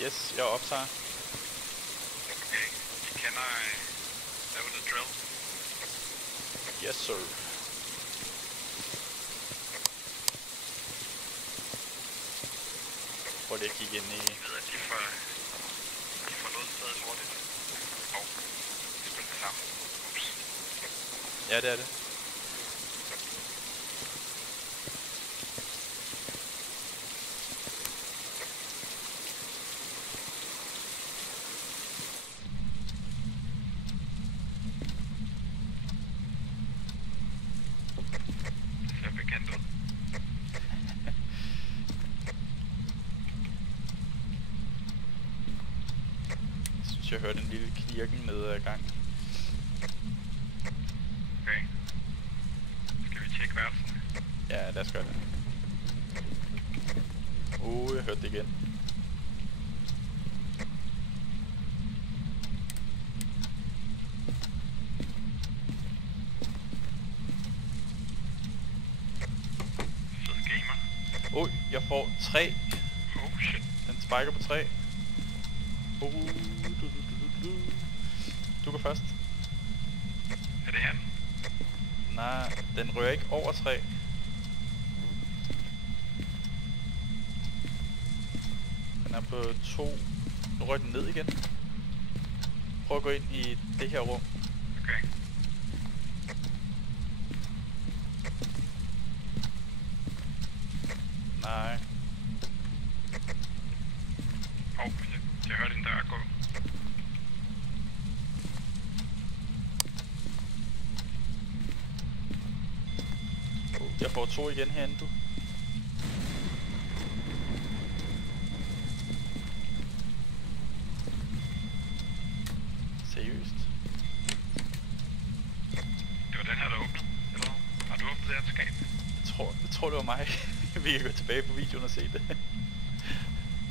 Yes, jeg optager. Okay, I kender know the drill. Yes, sir. Prøv lige at kigge ind i... Jeg ved, at de forlod stedet hurtigt. De spiller det samme. Ups. Ja, det er det. Det ser bekendt ud. Jeg synes, jeg hørte en lille knirken nede ad gangen. Okay. Skal vi tjekke værelsen? Ja, lad os gøre det. Jeg hørte det igen. Fed gamer. Jeg får 3. Oh shit. Den spiker på 3. Du går først. Er det han? Nej, den rører ikke over 3. Den er på 2. Nu rører den ned igen. Prøv at gå ind i det her rum. Okay. Nej. Jeg hørte en dør gå. Jeg får 2 igen herinde, du. Seriøst? Det var den her, der åbnede, eller hvad? Har du åbnet det her skab? Jeg tror det var mig. Vi kan gå tilbage på videoen og se det.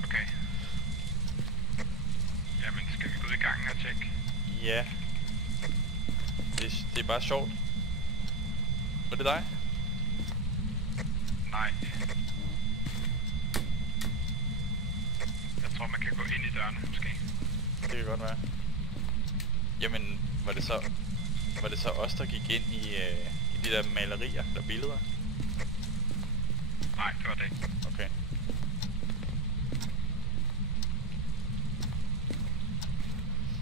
Okay. Jamen, skal vi gå ud i gangen og tjekke? Ja. Det er bare sjovt. Var det dig? Nej. Jeg tror, man kan gå ind i dørene, måske. Det kan godt være. Jamen, var det så os, der gik ind i de der malerier eller billeder? Nej, det var det ikke. Okay.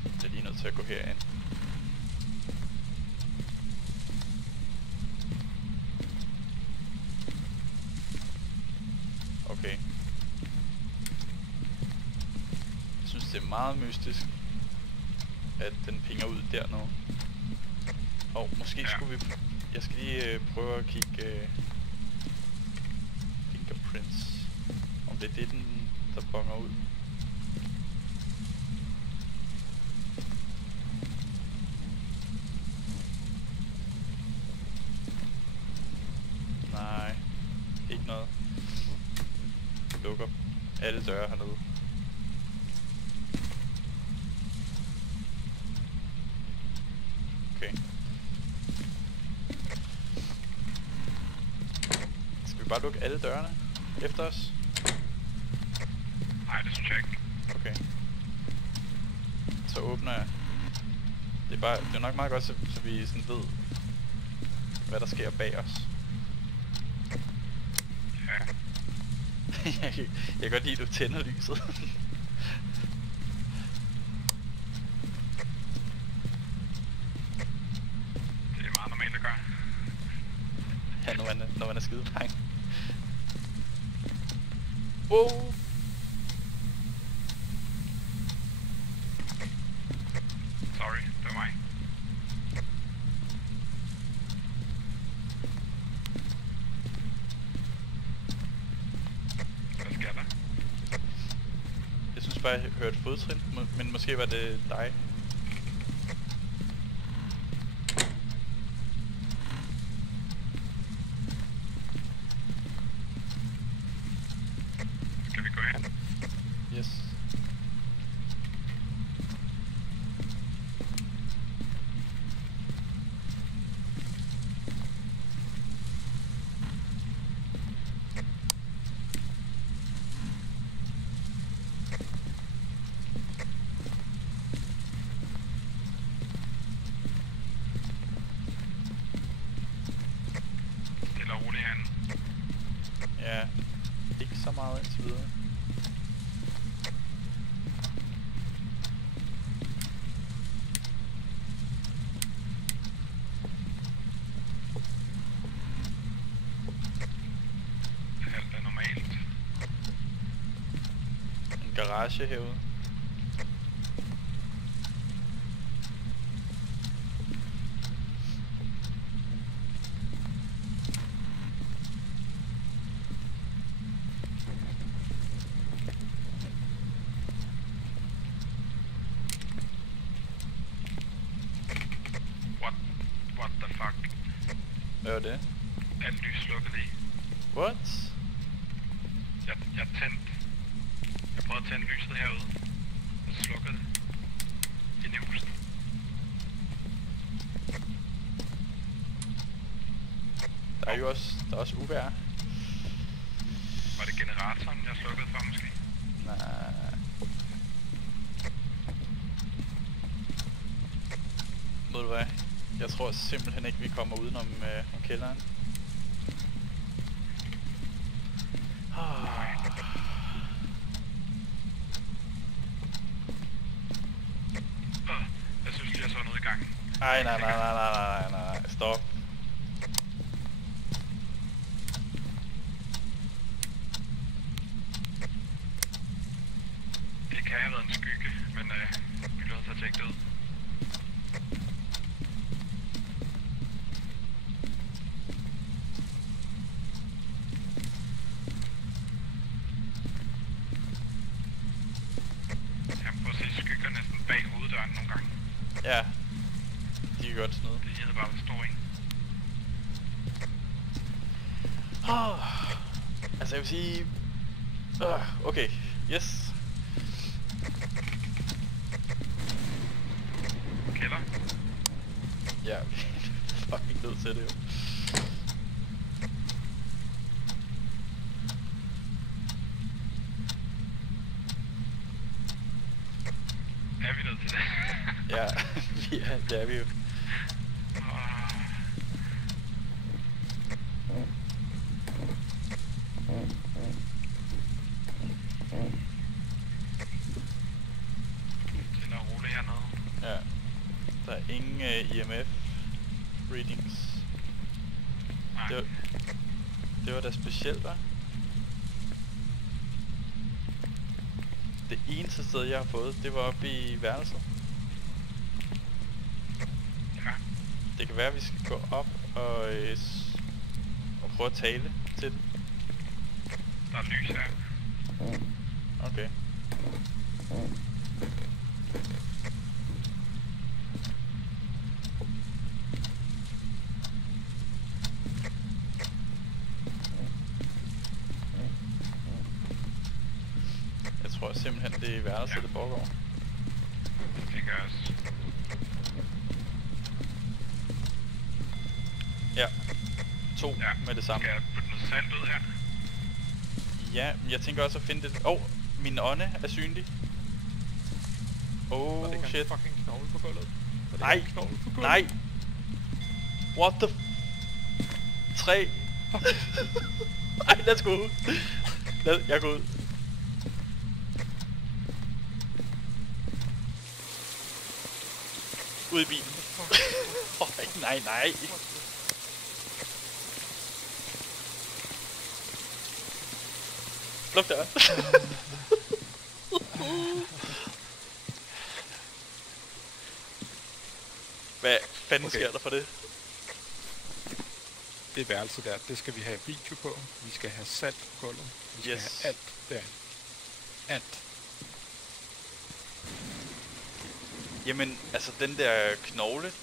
Jeg er lige nødt til at gå herind. Okay. Jeg synes, det er meget mystisk, at den pinger ud der nu. Måske skulle vi... Jeg skal lige prøve at kigge... fingerprints. Om det er det, den der bonger ud. Nej. Ikke noget. Lukker alle døre hernede. Okay. Skal vi bare lukke alle dørene efter os? Nej, det synes jeg ikke. Okay. Så åbner jeg. Det er nok meget godt, så vi sådan ved, hvad der sker bag os. Ja. Jeg kan godt lide, at du tænder lyset. Det er meget normalt at gøre. Ja, når man er skide bange. Wow! Sorry, det var mig. Hvad sker der? Jeg synes bare, jeg hørte fodtrin, men måske var det dig. Skal vi gå hen? Yes. Ja, ikke så meget indtil videre. Alt er normalt. En garage herude. What the fuck? Hvad var det? Alt lys slukket lige. What? Jeg tændte. Jeg prøvede at tænde lyset herude. Og så slukkede det. Inde i huset. Der er også uvejr. Var det generatoren, jeg slukkede for måske? Nej. Ved du hvad? Jeg tror simpelthen ikke, vi kommer udenom om kælderen. Jeg synes lige, jeg så noget i gangen. Ej, nej. Stop. Det kan have været en skygge, men vi bliver nødt til at tjekke det ud. Jeg prøver at se skygger næsten bag hoveddøren nogle gange. Ja. De kan godt snyde. Det hedder bare, at der står en. Altså jeg vil sige... okay. Yes. Kælder. Ja, fucking nødt til det jo. Er vi nødt til det? Ja, det er vi jo. Til at rulle hernede. Ja. Der er ingen EMF readings. Nej. Det var da specielt, hva'? Det eneste sted, jeg har fået, det var oppe i værelset. Ja. Det kan være, at vi skal gå op og prøve at tale til den. Der er lys her. Okay. Jeg tror simpelthen, det er i værelset, Ja. det foregår. Det gør også. Ja. 2 Ja. med det samme. Skal jeg putte noget salt ud her? Ja, jeg tænker også at finde det... min ånde er synlig. Var det Shit. en fucking knogle på gulvet? Nej. Nej. What the... 3. Ej, let's go. Jeg går ud. Ud i bilen. Nej. Luk døren. Hvad fanden sker der for det? Det værelse der, det skal vi have video på. Vi skal have salt på gulvet. Vi skal have alt der. Alt. Jamen, altså den der knogle,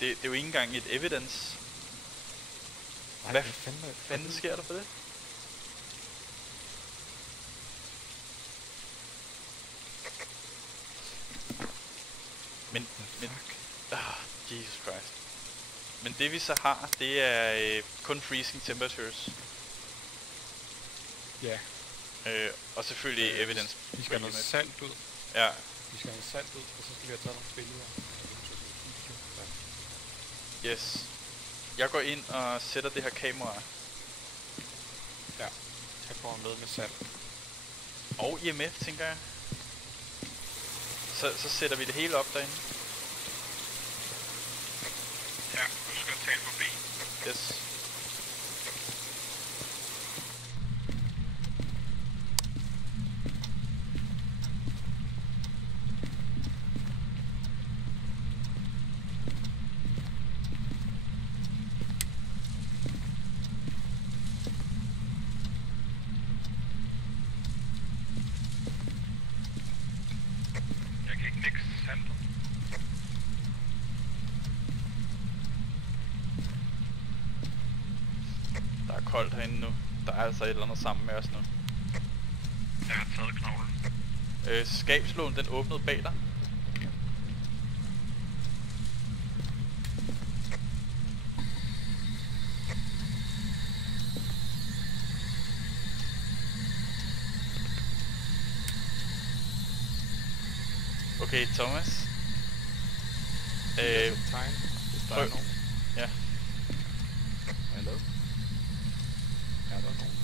det er jo ikke engang et evidence. Ej, Hvad fanden sker der for det? Men Jesus Christ. Men det vi så har, det er kun freezing temperatures. Ja. Og selvfølgelig evidence. Vi skal have noget salt ud. Ja. Vi skal have noget salt ud, og så skal vi have taget nogle billeder. Yes. Jeg går ind og sætter det her kamera. Ja. Jeg kommer med salt. Og IMF, tænker jeg. Så sætter vi det hele op derinde. Ja, du skal tale forbi. Yes. Jeg kan ikke niks saltet. Der er koldt herinde nu. Der er altså et eller andet sammen med os nu. Jeg har taget knoglen. Skabslågen, den åbnede bag dig. Okay, Thomas. Tegn, hvis der prøv. er nogen. Ja. Hallo? Er der nogen?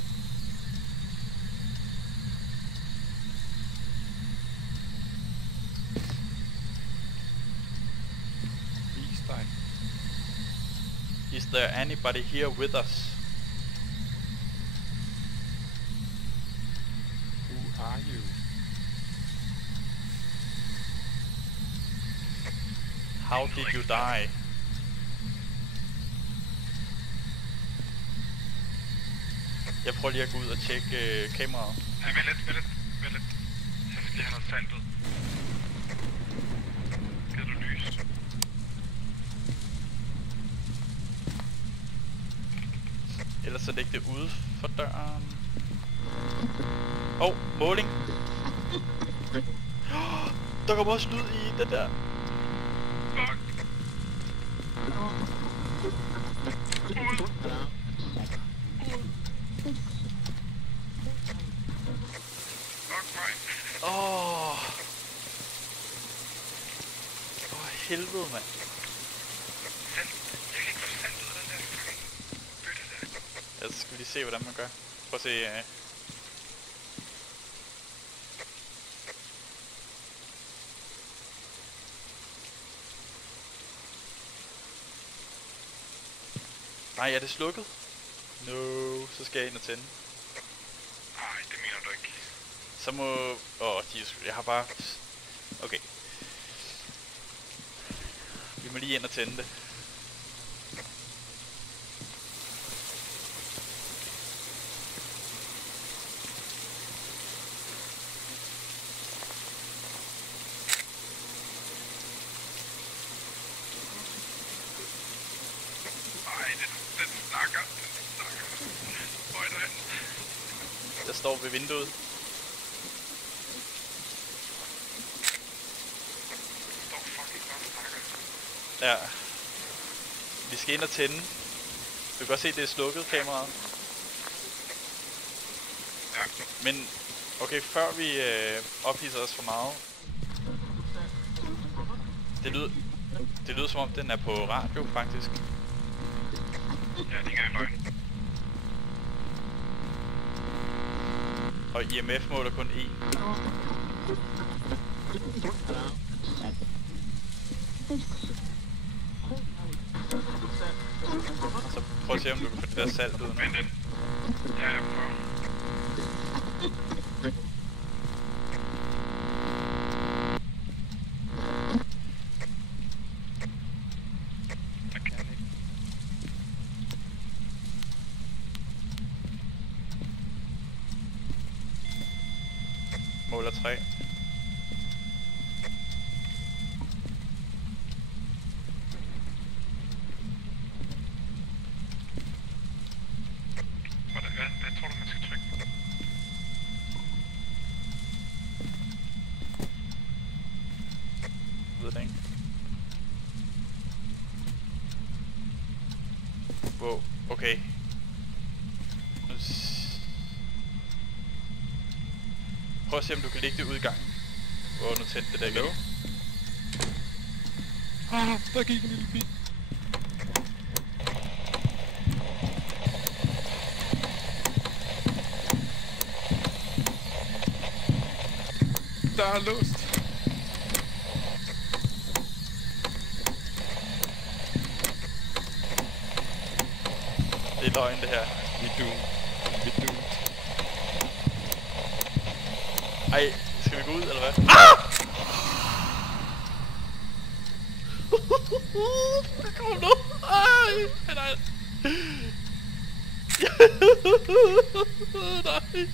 Vis dig. Is there anybody here with us? Who are you? How did you die? Jeg prøver lige at gå ud og tjekke kameraet. Ja, vent lidt. Jeg skal lige have noget salt ud. Gider du lys? Ellers så læg det ude for døren. Måling. Der kommer også lyd i den der. Fuck. Helvede, mand. Salt. Jeg kan ikke få salt ud af den der fucking bøtte der. Ja, så skal vi lige se, hvordan man gør. Prøv at se. Nej, er det slukket? No, så skal jeg ind og tænde. Nej, det mener du ikke. Så må... jeg har bare... Okay. Vi må lige ind og tænde det. Nej, den snakker. Hvor er den? Der står ved vinduet. Står fucking bare og snakker. Ja. Vi skal ind og tænde. Du kan godt se, det er slukket, kameraet. Ja. Men, okay, før vi ophidser os for meget. Det lyder som om, den er på radio, faktisk. Ja, det er ikke engang løgn. Og IMF måler kun 1. Så prøv at se, om du kan få det der salt ud. Vent lidt. Ja, jeg prøver. Jeg kan ikke. Måler 3. Hvad tror du, man skal trykke på? Jeg ved det ikke. Wow, okay. Prøv at se, om du kan lægge det ud i gangen. Hvor nu tændte det der igen. Der gik en lille bil. dør er låst. Det er løgn, det her. Vi er doomed. Vi er doomed. Ej, skal vi gå ud, eller hvad? Ah! Kom nu! Ej! Nej! Nej!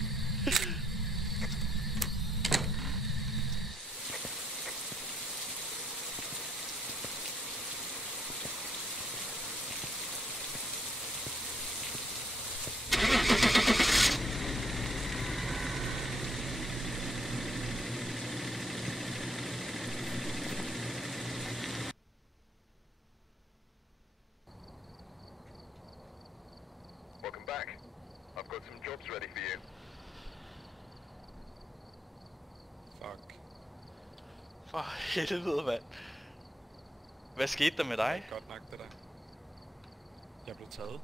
Welcome back. I've got some jobs ready for you. Fuck. For helvede, mand. Hvad skete der med dig? Godt nok det der. Jeg blev taget.